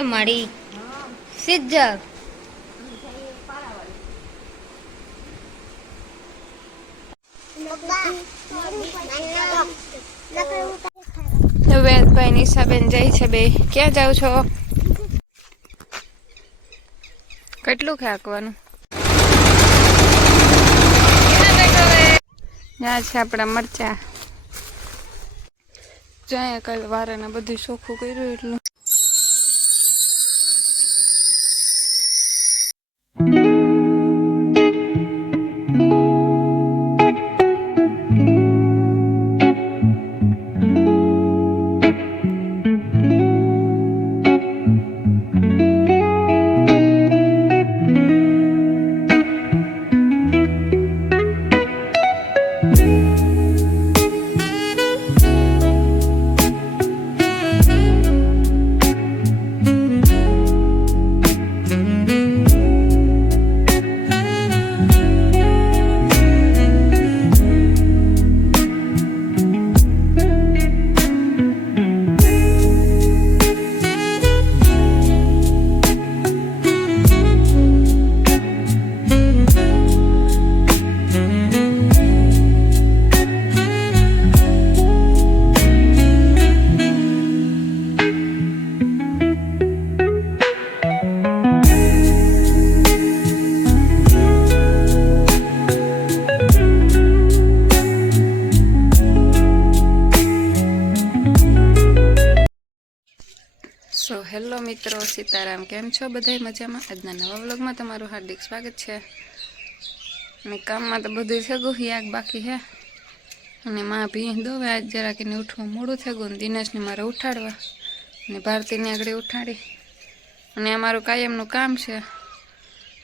મારી સિજ્જર વેદભાઈ નિશાબેન જાય છે બે. ક્યાં જાવ છો? કેટલું ખાકવાનું? ત્યાં છે આપણા મરચા. જ્યાં કાલે વારાને બધું ચોખ્ખું કર્યું એટલું. હેલો મિત્રો, સીતારામ. કેમ છો બધા? મજામાં? આજના નવા વ્લોગમાં તમારું હાર્દિક સ્વાગત છે. અને કામમાં તો બધું થયું, યાક બાકી હે. અને માં ભી દોવે આજ જરાક એને ઉઠવા મોડું થયું. દિનેશને મારે ઉઠાડવા અને ભારતીને આગળ ઉઠાડી. અને અમારું કાયમનું કામ છે.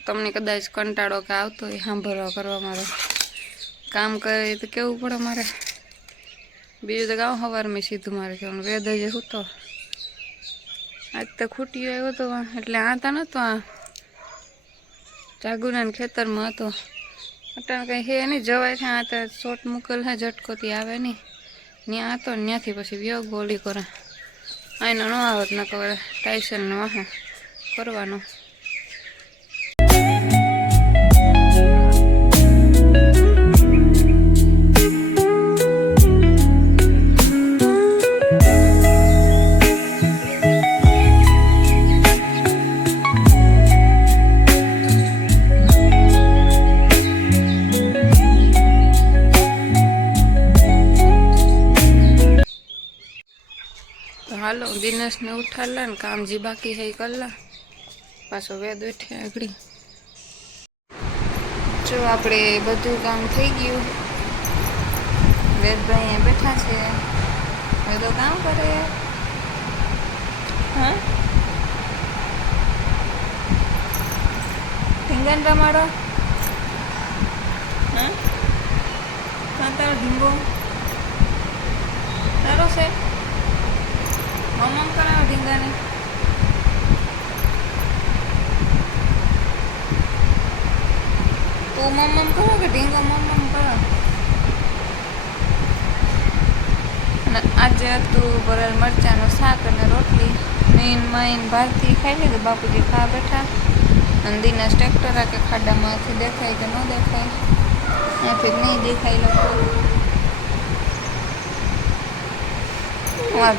તમને કદાચ કંટાળો કે આવતો હોય સાંભળવા કરવા મારો કામ કરે તો કેવું પડે મારે. બીજું તો ગામ સવારમાં સીધું મારે કહેવાનું વેદ જ હું તો આજ તો ખૂટ્યો આવ્યો હતો એટલે આતા નહોતો. આ જાગુરાના ખેતરમાં હતો. અટાણ કંઈ હે નહીં, જવાય છે. આ તો શોટ મૂકેલ છે, ઝટકોથી આવે નહીં. ત્યાં હતો ને ત્યાંથી પછી વ્યવ ગોળી કરે. આને ન આવત ન ખબર ટાઈસનનો વાહે કરવાનો. હાલો દિનેશને ઉઠાડલા ને કામ જે બાકી છે એ કરલા. પાછો વેદ ઉઠે આગળ. જો આપણે બધું કામ થઈ ગયું. વેદભાઈ અહીંયા બેઠા છે. વેદો કામ કરે. હા, ઢીંગાને રમાડો. હા, હા, તારો ઢીંગો તારો છે. મમ્મ કરાવો ઢીંગાને. તું મમ્મ કરો કે ઢીંગો મમ્મ કરો? અને આજે હતું ભરેલ મરચાંનું શાક અને રોટલી. મીન માઈન ભારતી ખાઈ લીધું. બાપુજી ખાવા બેઠા. અને દિનેશ ટ્રેક્ટર કે ખાડામાંથી દેખાય કે ન દેખાય, ત્યાંથી નહીં દેખાય લોકો.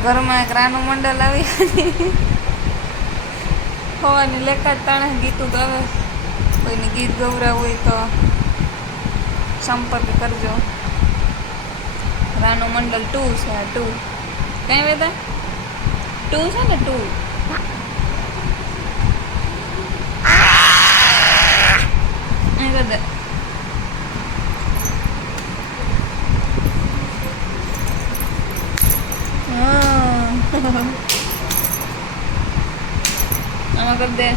ઘરમાં એક રાનું મંડળ આવી હોવાની લેખા તાણે ગીતું ગાવે. કોઈને ગીત ગવરાવું હોય તો સંપર્ક કરજો. રાનું મંડળ 2 છે. આ 2 કઈ વેદા 2 છે ને 2. આમાં કરી દે.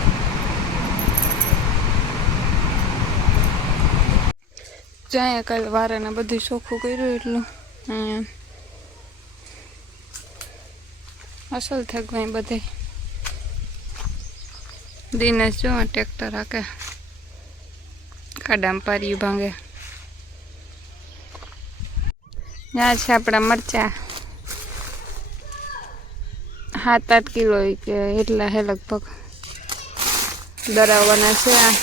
જ્યાં કાલે વારાને બધું ચોખ્ખું કર્યું એટલું અસલ થઈ ગયું બધે. દિનેશ જો ટ્રેક્ટર હાકે ખાડામાં પાર્યું ભાંગે. ત્યાં છે આપણા મરચા. 7-8 કિલો કે એટલા હે લગભગ દરાવવાના છે આ.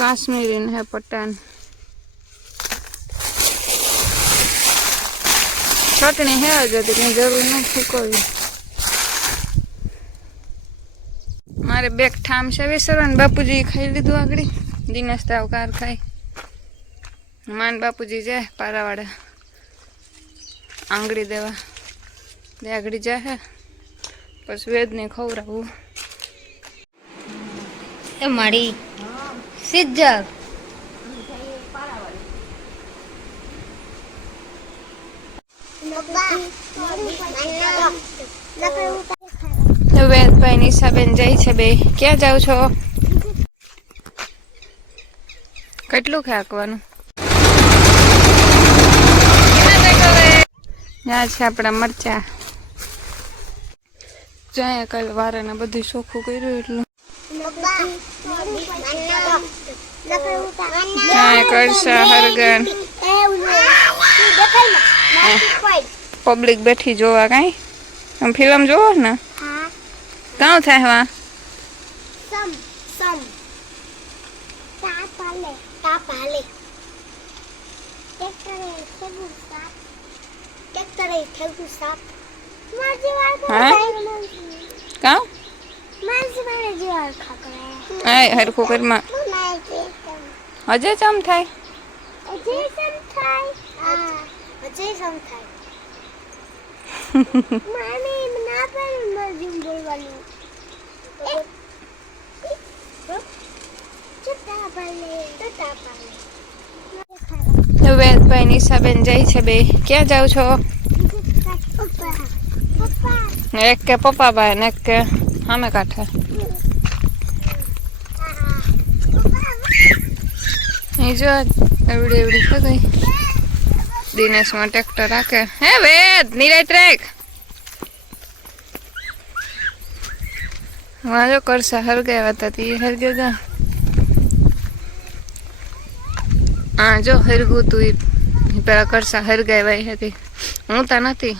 કાશ્મીરી હે પટાન. ચટણી હે જ હતી, કઈ જરૂર ન ફૂકવી. મારે બેગ ઠામ છે વિસરવાનું. બાપુજી ખાઈ લીધું આગળ. દિનેશ તાવ કાર ખાય. માન બાપુજી જાય પારાવાડા આંગળી દેવા. બે આગળ જાય પછી વેદને ખવડાવવું. એ મારી સિજ્જર વેદભાઈ નિશાબેન જાય છે બે. ક્યાં જાવ છો? કેટલું ખાકવાનું? ત્યાં છે આપણા મરચા. જાય કાલ વારાને બધું ચોખ્ખું કર્યું એટલું. જાય કરશા હરગન. પબ્લિક બેઠી જોવા. કઈ આમ ફિલ્મ જોવો ને? કાં થાય વા? કાં હરખું ઘરમાં હજે ચમ થાય. વેદભાઈ નિશાબેન જાય છે બે. ક્યાં જાવ છો? એક કે પપ્પા ભાઈ ને એક કે સામે કાંઠે. જો એવડી એવડી થઈ ગઈ. દિનેશમાં ટ્રેક્ટર રાખે. હે વેદ નિરાત રાખ. વાજો કરશા હરગાવ્યા હતા તે હરગે ગા. હા જો હરગું તું પેલા કરશા હરગાવાઈ હતી. હું તો નથી.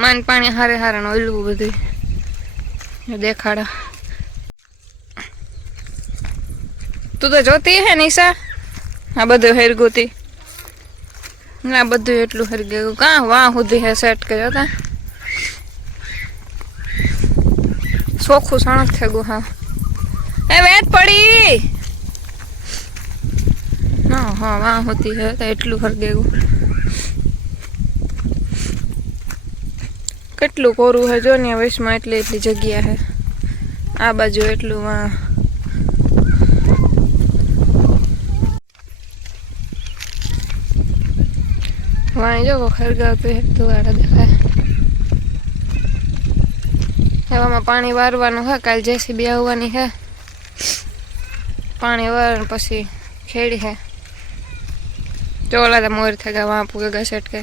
માન પાણી હારે હારે ઓલવું બધું દેખાડા. તું તો જોતી હે નિશા આ બધું હરગુતી ના બધું એટલું હરગે કાં વાહ સુધી હે સેટ કર્યો તા. ચોખ્ખું સણક થઈ ગયું. હા એ વેત પડી ના. હા વાહ હોતી હે એટલું હરગે ગયું. કેટલું કોરું હે જો ને વૈશમાં એટલી એટલી જગ્યા હે. આ બાજુ એટલું વાહ. વાણી જો ખરગાવતું હેતુવાળા દેખાય. એવામાં પાણી વારવાનું હે. કાલ જેસીબી આવવાની હે. પાણી વાર પછી ખેડી હે. ચોલા મોર થઈ ગયા વાં પૂગે ગયા સેટ કે.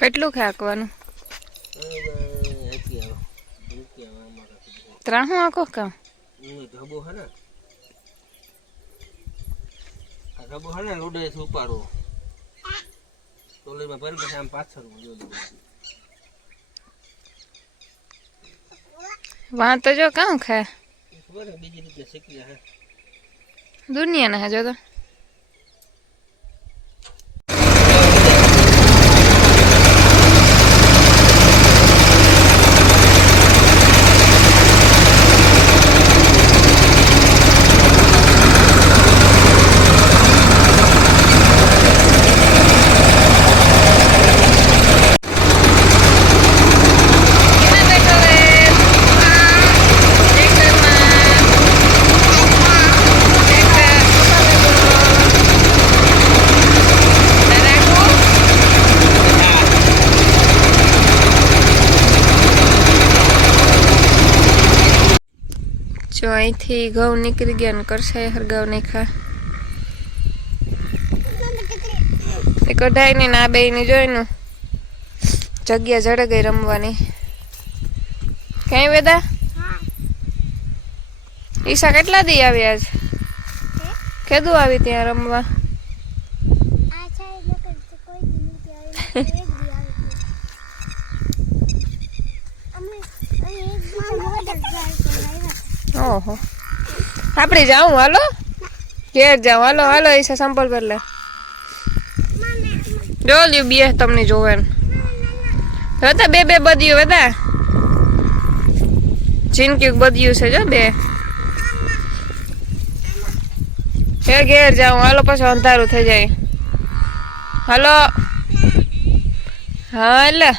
કેટલું ખાકવાનું? 3 આખો કામ રબો હે ને લોડે ઉપાડો તોલેમાં ભરી પછી આમ પાછળ વાં તો જો કાં ખાય ખબર હે બીજી રીતે શીખી હે દુનિયાના હે જો તો. જો અહીંથી ઘઉં નીકળી ગયા ને કરશે હરગાવ નાખા. એ કઢાઈ ની ના બે ની જોઈનું જગ્યા જડે ગઈ રમવાની. કઈ વેદા ઈશા કેટલા દી આવી આજ કેદું આવી ત્યાં રમવા ઓહો આપણે જાઉં હાલો ઘેર જાઉં હાલો હાલો ઈશા સંપલ પર લે જો લ્યો બે તમને જોવે હતા બે બદયું હતા જિંદગી બદયું છે જો બે ઘેર જાઉં હાલો પછી અંધારું થઈ જાય હાલો હા એટલે